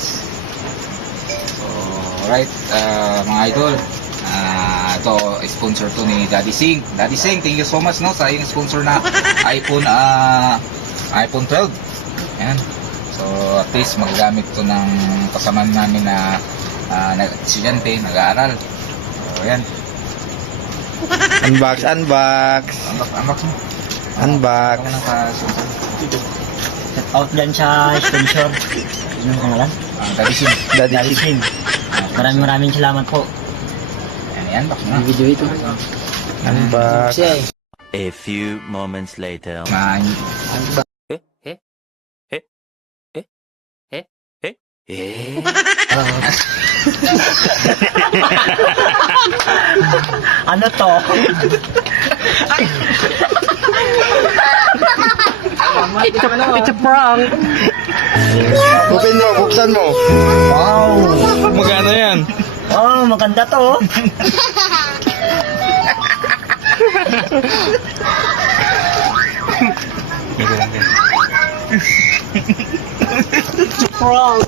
guys. So, alright, mga idol. Ito, sponsor to ni Daddy Sing. Daddy Sing, thank you so much no sa yung sponsor na iPhone 12. Ayan. So, at least magagamit to ng kasamaan namin na estudyante, nag-aaral. So, ayan. Unbox. Unbox mo. Unbox. Ako nang ka-sponsor. Shout out dyan sa sponsor. Ano ang pangalan? Daddy Sing. Daddy Sing. Maraming salamat po. Ayan, unbox na. Video ito. Unbox. A few moments later. Ano to? It's a prank. Open mo, buksan mo. Wow. Magkano yan? Oh, maganda to. It's a prank.